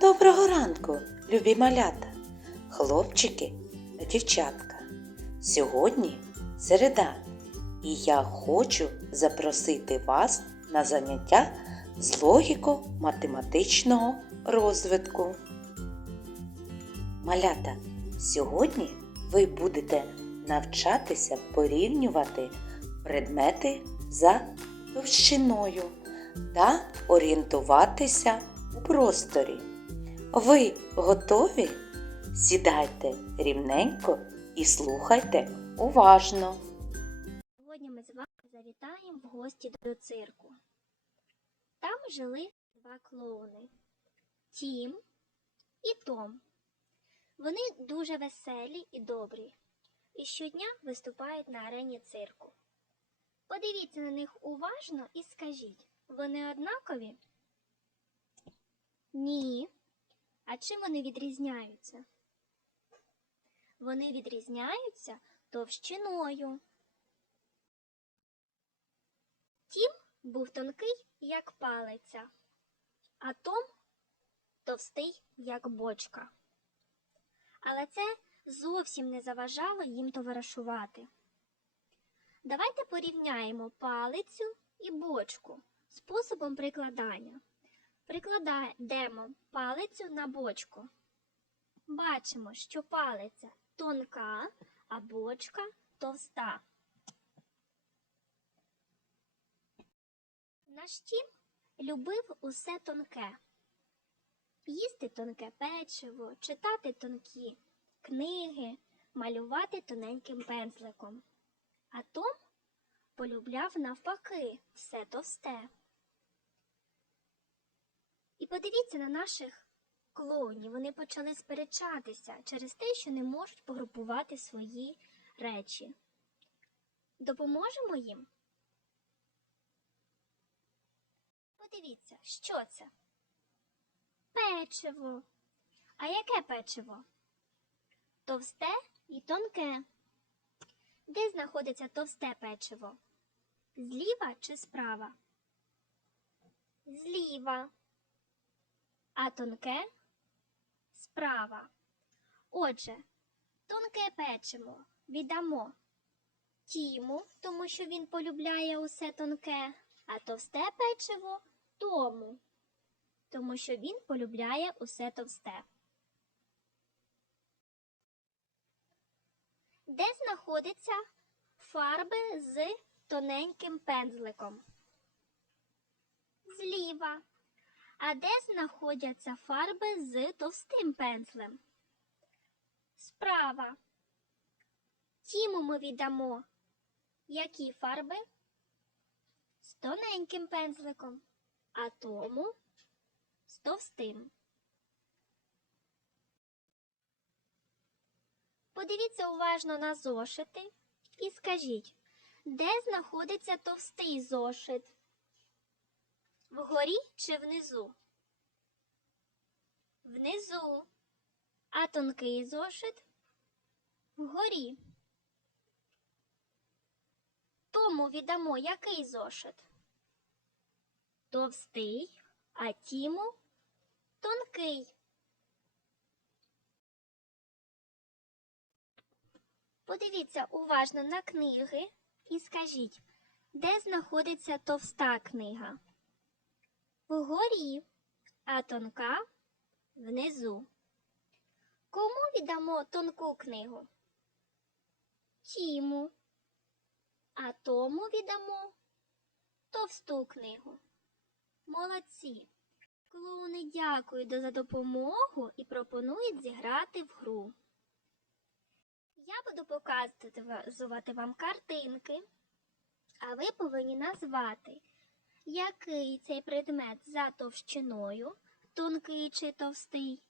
Доброго ранку, любі малята, хлопчики та дівчатка. Сьогодні середа, і я хочу запросити вас на заняття з логіко-математичного розвитку. Малята, сьогодні ви будете навчатися порівнювати предмети за товщиною та орієнтуватися у просторі. Ви готові? Сідайте рівненько і слухайте уважно. Сьогодні ми з вами завітаємо в гості до цирку. Там жили два клоуни Тім і Том. Вони дуже веселі і добрі, і щодня виступають на арені цирку. Подивіться на них уважно і скажіть, вони однакові? Ні. А чим вони відрізняються? Вони відрізняються товщиною. Тім був тонкий, як палиця, а Том товстий, як бочка. Але це зовсім не заважало їм товаришувати. Давайте порівняємо палицю і бочку способом прикладання. Прикладаємо палицю на бочку. Бачимо, що палиця тонка, а бочка товста. Наш тім любив усе тонке. Їсти тонке печиво, читати тонкі книги, малювати тоненьким пензликом. А Том полюбляв навпаки все товсте. І подивіться на наших клоунів. Вони почали сперечатися через те, що не можуть погрупувати свої речі. Допоможемо їм? Подивіться, що це? Печиво. А яке печиво? Товсте і тонке. Де знаходиться товсте печиво? Зліва чи справа? Зліва. А тонке справа. Отже, тонке печиво віддамо Тіму, тому що він полюбляє усе тонке, а товсте печиво тому, тому що він полюбляє усе товсте. Де знаходяться фарби з тоненьким пензликом? Зліва. А де знаходяться фарби з товстим пензлем? Справа. Тіму ми віддамо. Які фарби? З тоненьким пензликом, а тому з товстим. Подивіться уважно на зошити і скажіть, де знаходиться товстий зошит? Вгорі чи внизу? Внизу. А тонкий зошит вгорі. Тому віддамо який зошит? Товстий, а тіму тонкий. Подивіться уважно на книги і скажіть, де знаходиться товста книга? Вгорі, а тонка внизу. Кому віддамо тонку книгу? Тіму. А тому віддамо товсту книгу. Молодці. Клоуни дякують за допомогу і пропонують зіграти в гру. Я буду показувати вам картинки, а ви повинні назвати, який цей предмет за товщиною, тонкий чи товстий.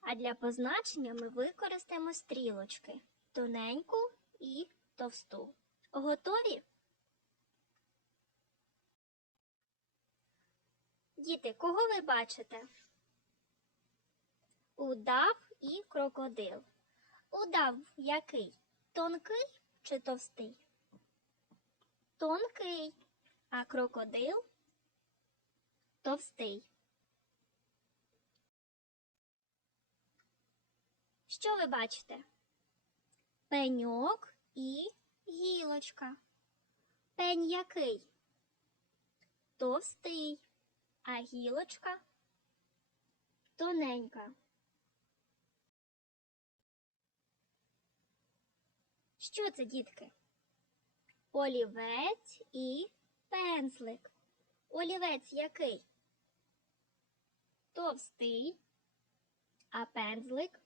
А для позначення ми використаємо стрілочки тоненьку і товсту. Готові? Діти, кого ви бачите? Удав і крокодил. Удав який? Тонкий чи товстий? Тонкий, а крокодил товстий. Що ви бачите? Пеньок і гілочка. Пень який? Товстий, а гілочка тоненька. Що це, дітки? Олівець і пензлик. Олівець який? Товстий, а пензлик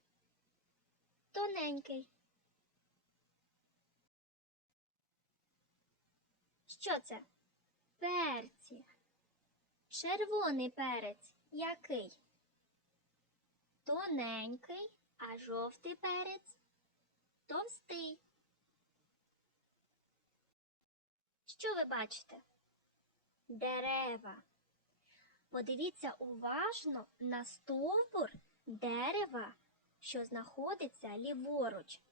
тоненький. Що це? Перці. Червоний перець який? Тоненький, а жовтий перець товстий. Що ви бачите? Дерева. Подивіться уважно на стовбур дерева, що знаходиться ліворуч.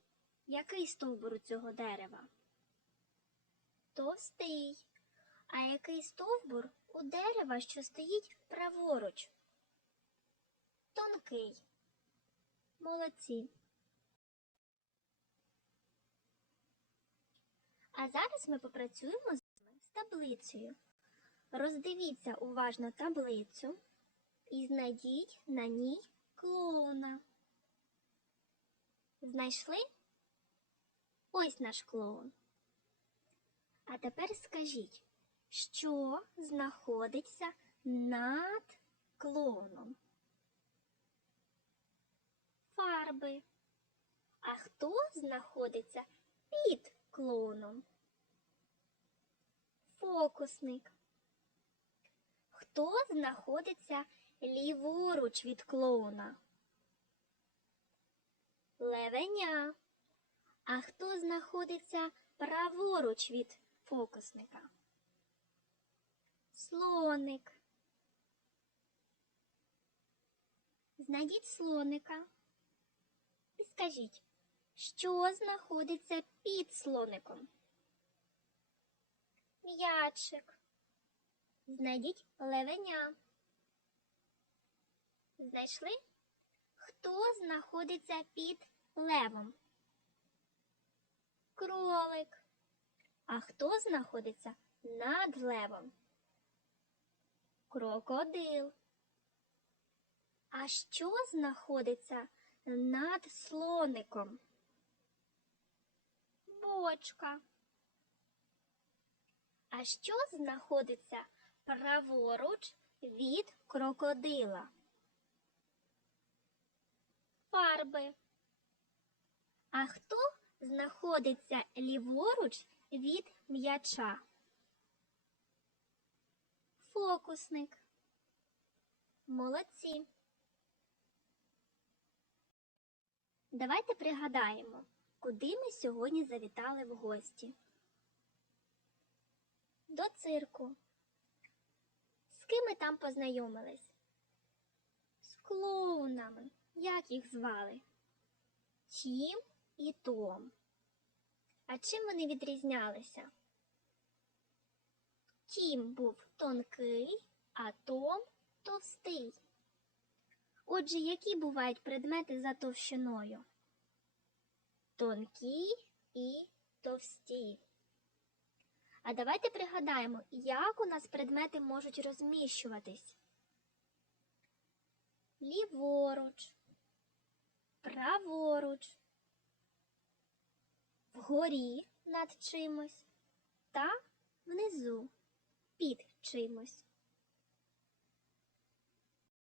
Який стовбур у цього дерева? Товстий. А який стовбур у дерева, що стоїть праворуч? Тонкий. Молодці. А зараз ми попрацюємо з таблицею. Роздивіться уважно таблицю і знайдіть на ній клоуна. Знайшли? Ось наш клоун. А тепер скажіть, що знаходиться над клоуном? Фарби. А хто знаходиться під клоуном? Фокусник. Хто знаходиться ліворуч від клоуна? Левеня. А хто знаходиться праворуч від фокусника? Слоник. Знайдіть слоника і скажіть, що знаходиться під слоником? М'ячик. Знайдіть левеня. Знайшли? Хто знаходиться під левом? Кролик. А хто знаходиться над левом? Крокодил. А що знаходиться над слоником? Бочка. А що знаходиться праворуч від крокодила? Фарби. А хто знаходиться ліворуч від м'яча? Фокусник. Молодці. Давайте пригадаємо, куди ми сьогодні завітали в гості. До цирку. З ми там познайомились? З клоунами. Як їх звали? Тім і Том. А чим вони відрізнялися? Тім був тонкий, а Том товстий. Отже, які бувають предмети за товщиною? Тонкі і товсті. А давайте пригадаємо, як у нас предмети можуть розміщуватись. Ліворуч, праворуч, вгорі над чимось та внизу під чимось.